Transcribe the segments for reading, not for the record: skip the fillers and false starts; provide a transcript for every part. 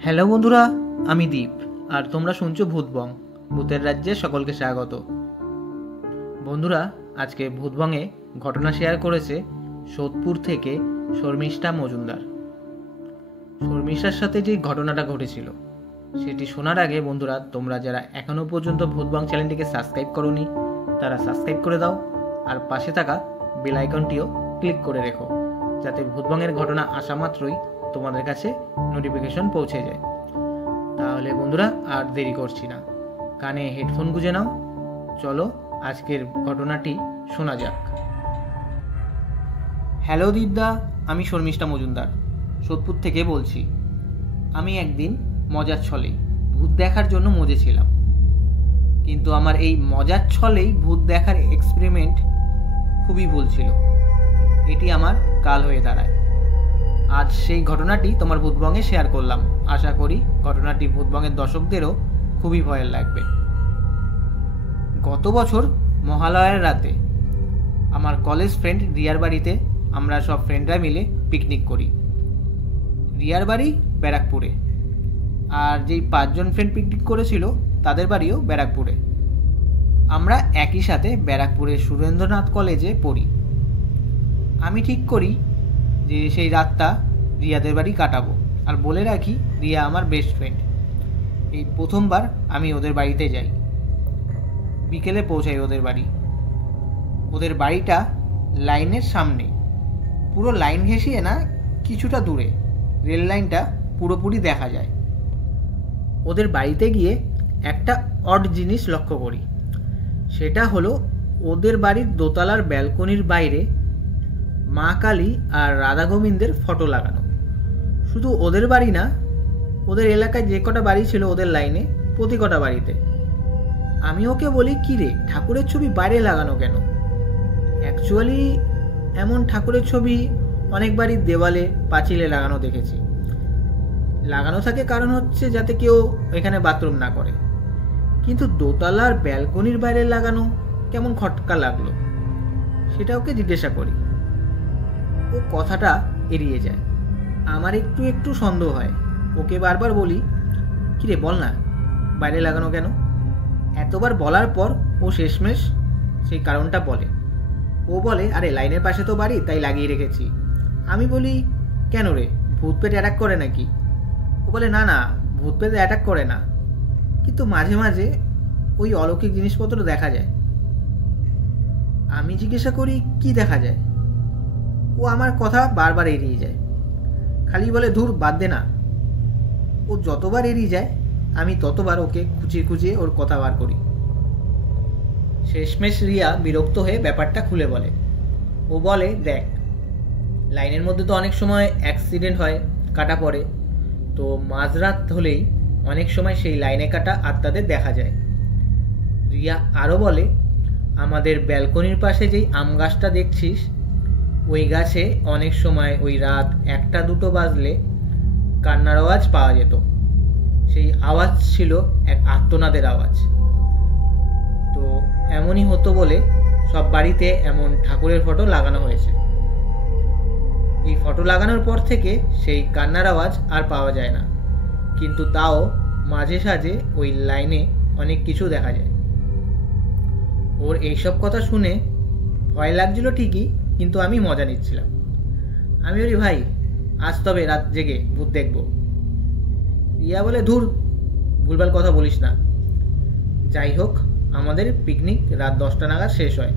Hello বন্ধুরা, আমি দীপ আর তোমরা শুনছো ভূতবং। ভূতের রাজ্যে সকলকে স্বাগত। বন্ধুরা, আজকে ভূতবংয়ে ঘটনা শেয়ার করেছে সোদপুর থেকে শর্মিষ্ঠা মজুমদার। শর্মিষ্ঠার সাথে যে ঘটনাটা ঘটেছিল সেটি শোনার আগে বন্ধুরা, তোমরা যারা এখনও পর্যন্ত ভূতবং চ্যানেলটিকে সাবস্ক্রাইব করোনি তারা সাবস্ক্রাইব করে দাও আর পাশে থাকা বেল আইকনটিও ক্লিক করে রেখো, যাতে ভূতবংয়ের ঘটনা আসা মাত্রই তোমাদের কাছে নোটিফিকেশন পৌঁছে যায়। তাহলে বন্ধুরা, আর দেরি করছি না, কানে হেডফোন গুঁজে নাও। চলো আজকের ঘটনাটি শোনা যাক। হ্যালো দীপদা, আমি শর্মিষ্ঠা মজুমদার সোদপুর থেকে বলছি। আমি একদিন মজার ছলেই ভূত দেখার জন্য মজেছিলাম, কিন্তু আমার এই মজার ছলেই ভূত দেখার এক্সপেরিমেন্ট খুবই ভুল ছিল। এটি আমার কাল হয়ে দাঁড়ায়। আজ সেই ঘটনাটি তোমার ভূতবংয়ে শেয়ার করলাম। আশা করি ঘটনাটি ভূতবংয়ের দর্শকদেরও খুবই ভয়ের লাগবে। গত বছর মহালয়ার রাতে আমার কলেজ ফ্রেন্ড রিয়ার বাড়িতে আমরা সব ফ্রেন্ডরা মিলে পিকনিক করি। রিয়ার বাড়ি ব্যারাকপুরে, আর যেই 5 জন ফ্রেন্ড পিকনিক করেছিল তাদের বাড়িও ব্যারাকপুরে। আমরা একই সাথে ব্যারাকপুরের সুরেন্দ্রনাথ কলেজে পড়ি। আমি ঠিক করি যে সেই রাতটা রিয়াদের বাড়ি কাটাবো। আর বলে রাখি, রিয়া আমার বেস্ট ফ্রেন্ড। এই প্রথমবার আমি ওদের বাড়িতে যাই। বিকেলে পৌঁছাই ওদের বাড়ি। ওদের বাড়িটা লাইনের সামনে, পুরো লাইন ঘেঁষিয়ে না, কিছুটা দূরে রেল লাইনটা পুরোপুরি দেখা যায়। ওদের বাড়িতে গিয়ে একটা অড জিনিস লক্ষ্য করি। সেটা হলো ওদের বাড়ির দোতলার ব্যালকনির বাইরে মা কালী আর রাধা গোবিন্দের ফটো লাগানো। শুধু ওদের বাড়ি না, ওদের এলাকায় যে কটা বাড়ি ছিল ওদের লাইনে, প্রতি কটা বাড়িতে। আমি ওকে বলি, কী রে, ঠাকুরের ছবি বাইরে লাগানো কেন? অ্যাকচুয়ালি এমন ঠাকুরের ছবি অনেক বাড়ির দেওয়ালে পাঁচিলে লাগানো দেখেছি। লাগানো থাকে কারণ হচ্ছে যাতে কেউ এখানে বাথরুম না করে, কিন্তু দোতলার ব্যালকনির বাইরে লাগানো কেমন খটকা লাগলো। সেটা ওকে জিজ্ঞাসা করি। ও কথাটা এড়িয়ে যায়। আমার একটু একটু সন্দেহ হয়। ওকে বারবার বলি, কিরে বল না, বাইরে লাগানো কেন? এতবার বলার পর ও শেষমেশ সেই কারণটা বলে। ও বলে, আরে লাইনের পাশে তো বাড়ি, তাই লাগিয়ে রেখেছি। আমি বলি, কেন রে, ভূত পেট অ্যাটাক করে নাকি? ও বলে, না না, ভূত পেট অ্যাটাক করে না, কিন্তু মাঝে মাঝে ওই অলৌকিক জিনিসপত্র দেখা যায়। আমি জিজ্ঞাসা করি, কি দেখা যায়? ও আমার কথা বারবার এড়িয়ে যায়, খালি বলে, ধুর বাদ দে না। ও যতবার এড়িয়ে যায় আমি ততবার ওকে খুঁচিয়ে খুঁচিয়ে ওর কথা বার করি। শেষমেশ রিয়া বিরক্ত হয়ে ব্যাপারটা খুলে বলে। ও বলে, দেখ, লাইনের মধ্যে তো অনেক সময় অ্যাক্সিডেন্ট হয়, কাটা পড়ে, তো মাঝরাত হলেই অনেক সময় সেই লাইনে কাটা আত্মাদের দেখা যায়। রিয়া আরও বলে, আমাদের ব্যালকনির পাশে যেই আম গাছটা দেখছিস, ওই গাছে অনেক সময় ওই রাত 1-2 বাজলে কান্নার আওয়াজ পাওয়া যেত। সেই আওয়াজ ছিল এক আর্তনাদের আওয়াজ। তো এমনই হতো বলে সব বাড়িতে এমন ঠাকুরের ফটো লাগানো হয়েছে। এই ফটো লাগানোর পর থেকে সেই কান্নার আওয়াজ আর পাওয়া যায় না, কিন্তু তাও মাঝে সাঝে ওই লাইনে অনেক কিছু দেখা যায়। ওর এইসব কথা শুনে ভয় লাগছিল ঠিকই, কিন্তু আমি মজা নিচ্ছিলাম। আমি বলি, ভাই আজ তবে রাত জেগে ভূত দেখব। রিয়া বলে, ধুর, ভুলভাল কথা বলিস না। যাই হোক, আমাদের পিকনিক রাত 10টা নাগাদ শেষ হয়।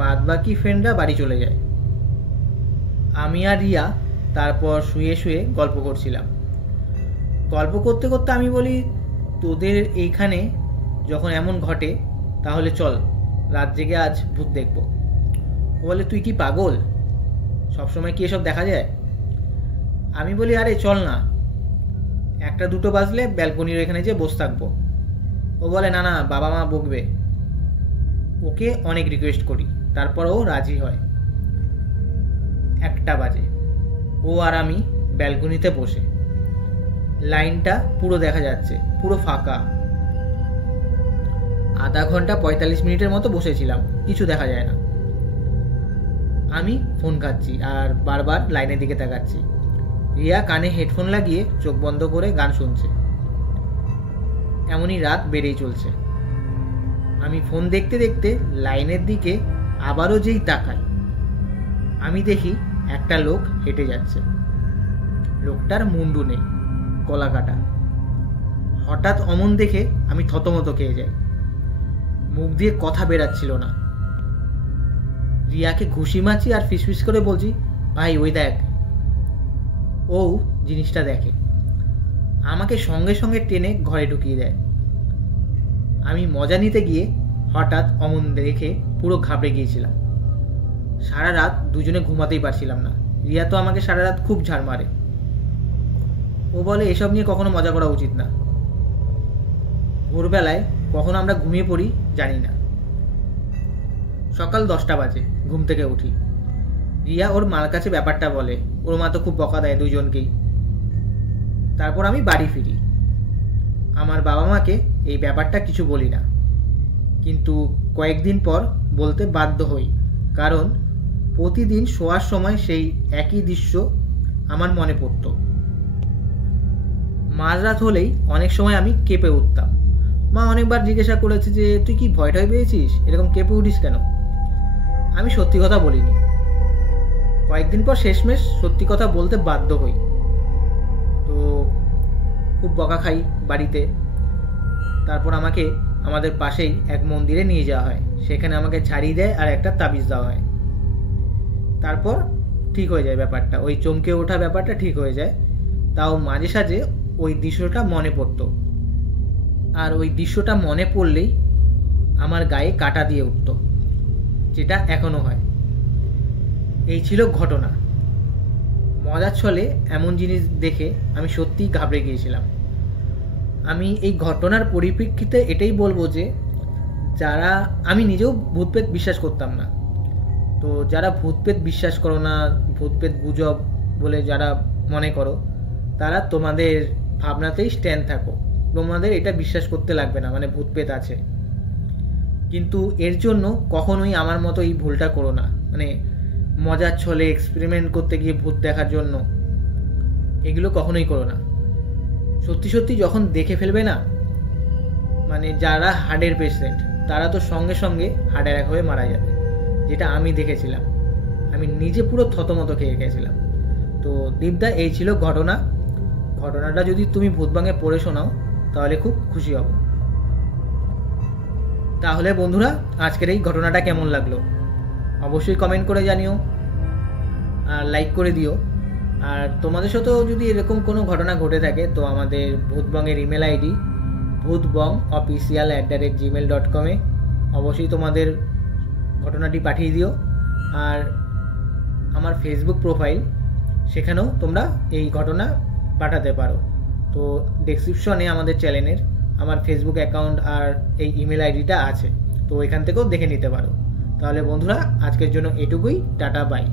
বাদ বাকি ফ্রেন্ডরা বাড়ি চলে যায়। আমি আর রিয়া তারপর শুয়ে শুয়ে গল্প করছিলাম। গল্প করতে করতে আমি বলি, তোদের এইখানে যখন এমন ঘটে তাহলে চল রাত জেগে আজ ভূত দেখব। ও বলে, তুই কি পাগল, সবসময় কি এসব দেখা যায়? আমি বলি, আরে চল না, 1-2 বাজলে ব্যালকনির এখানে যেয়ে বসে থাকবো। ও বলে, না না, বাবা মা বকবে। ওকে অনেক রিকোয়েস্ট করি, তারপর ও রাজি হয়। 1টা বাজে, ও আর আমি ব্যালকনিতে বসে। লাইনটা পুরো দেখা যাচ্ছে, পুরো ফাঁকা। আধা ঘন্টা 45 মিনিটের মতো বসেছিলাম, কিছু দেখা যায় না। আমি ফোন ঘাঁটছি আর বারবার লাইনের দিকে তাকাচ্ছি। রিয়া কানে হেডফোন লাগিয়ে চোখ বন্ধ করে গান শুনছে। এমনই রাত বেড়েই চলছে। আমি ফোন দেখতে দেখতে লাইনের দিকে আবারও যেই তাকাই, আমি দেখি একটা লোক হেঁটে যাচ্ছে। লোকটার মুন্ডু নেই, গলা কাটা। হঠাৎ অমন দেখে আমি থতমত খেয়ে যাই। মুখ দিয়ে কথা বেরাচ্ছিল না। রিয়াকে ঘুষি মারছি আর ফিসফিস করে বলছি, ভাই ওই দেখ। ও জিনিসটা দেখে, আমাকে সঙ্গে সঙ্গে টেনে ঘরে ঢুকিয়ে দেয়। আমি মজা নিতে গিয়ে হঠাৎ অমন দেখে পুরো ঘাবড়ে গিয়েছিলাম। সারা রাত দুজনে ঘুমাতেই পারছিলাম না। রিয়া তো আমাকে সারা রাত খুব ঝাড় মারে। ও বলে এসব নিয়ে কখনো মজা করা উচিত না। ভোরবেলায় কখন আমরা ঘুমিয়ে পড়ি জানি না। সকাল 10টা বাজে, ঘুম থেকে উঠি। রিয়া ওর মার কাছে ব্যাপারটা বলে। ওর মা তো খুব বকা দেয় দুজনকেই। তারপর আমি বাড়ি ফিরি। আমার বাবা মাকে এই ব্যাপারটা কিছু বলি না, কিন্তু কয়েকদিন পর বলতে বাধ্য হই, কারণ প্রতিদিন শোয়ার সময় সেই একই দৃশ্য আমার মনে পড়ত। মাঝরাত হলেই অনেক সময় আমি কেঁপে উঠতাম। মা অনেকবার জিজ্ঞাসা করেছে যে তুই কি ভয় টয় পেয়েছিস, এরকম কেঁপে উঠিস কেন? আমি সত্যি কথা বলিনি। কয়েকদিন পর শেষমেশ সত্যি কথা বলতে বাধ্য হই। তো খুব বকা খাই বাড়িতে। তারপর আমাকে আমাদের পাশেই এক মন্দিরে নিয়ে যাওয়া হয়। সেখানে আমাকে ছাড়িয়ে দেয় আর একটা তাবিজ দেওয়া হয়। তারপর ঠিক হয়ে যায় ব্যাপারটা, ওই চমকে ওঠা ব্যাপারটা ঠিক হয়ে যায়। তাও মাঝে সাঝে ওই দৃশ্যটা মনে পড়তো, আর ওই দৃশ্যটা মনে পড়লেই আমার গায়ে কাঁটা দিয়ে উঠতো, যেটা এখনও হয়। এই ছিল ঘটনা। মজার ছলে এমন জিনিস দেখে আমি সত্যিই ঘাবড়ে গিয়েছিলাম। আমি এই ঘটনার পরিপ্রেক্ষিতে এটাই বলবো যে যারা, আমি নিজেও ভূতপ্রেত বিশ্বাস করতাম না, তো যারা ভূতপ্রেত বিশ্বাস করো না, ভূতপ্রেত গুজব বলে যারা মনে করো, তারা তোমাদের ভাবনাতেই স্ট্যান্ড থাকো। তোমাদের এটা বিশ্বাস করতে লাগবে না, মানে ভূতপ্রেত আছে। কিন্তু এর জন্য কখনোই আমার মতো এই ভুলটা করো না, মানে মজার ছলে এক্সপেরিমেন্ট করতে গিয়ে ভূত দেখার জন্য এগুলো কখনোই করো না। সত্যি সত্যি যখন দেখে ফেলবে না, মানে যারা হার্টের পেশেন্ট তারা তো সঙ্গে সঙ্গে হার্ট অ্যাটাক হয়ে মারা যাবে, যেটা আমি দেখেছিলাম। আমি নিজে পুরো থতমত খেয়ে গেছিলাম। তো দীপদা, এই ছিল ঘটনাটা যদি তুমি ভূতবাঙে পড়ে শোনাও তাহলে খুব খুশি হব। তাহলে বন্ধুরা, আজকের এই ঘটনাটা কেমন লাগলো অবশ্যই কমেন্ট করে জানিও, আর লাইক করে দিও। আর তোমাদের সাথেও যদি এরকম কোনো ঘটনা ঘটে থাকে তো আমাদের ভূতবংয়ের ইমেল আইডি bhutbong@gmail.com অবশ্যই তোমাদের ঘটনাটি পাঠিয়ে দিও। আর আমার ফেসবুক প্রোফাইল, সেখানেও তোমরা এই ঘটনা পাঠাতে পারো। তো ডেসক্রিপশনে আমাদের চ্যানেলের আমার ফেসবুক অ্যাকাউন্ট আর এই ইমেল আইডিটা আছে, তো এখান থেকেও দেখে নিতে পারো। তাহলে বন্ধুরা, আজকের জন্য এটুকুই। Tata, by.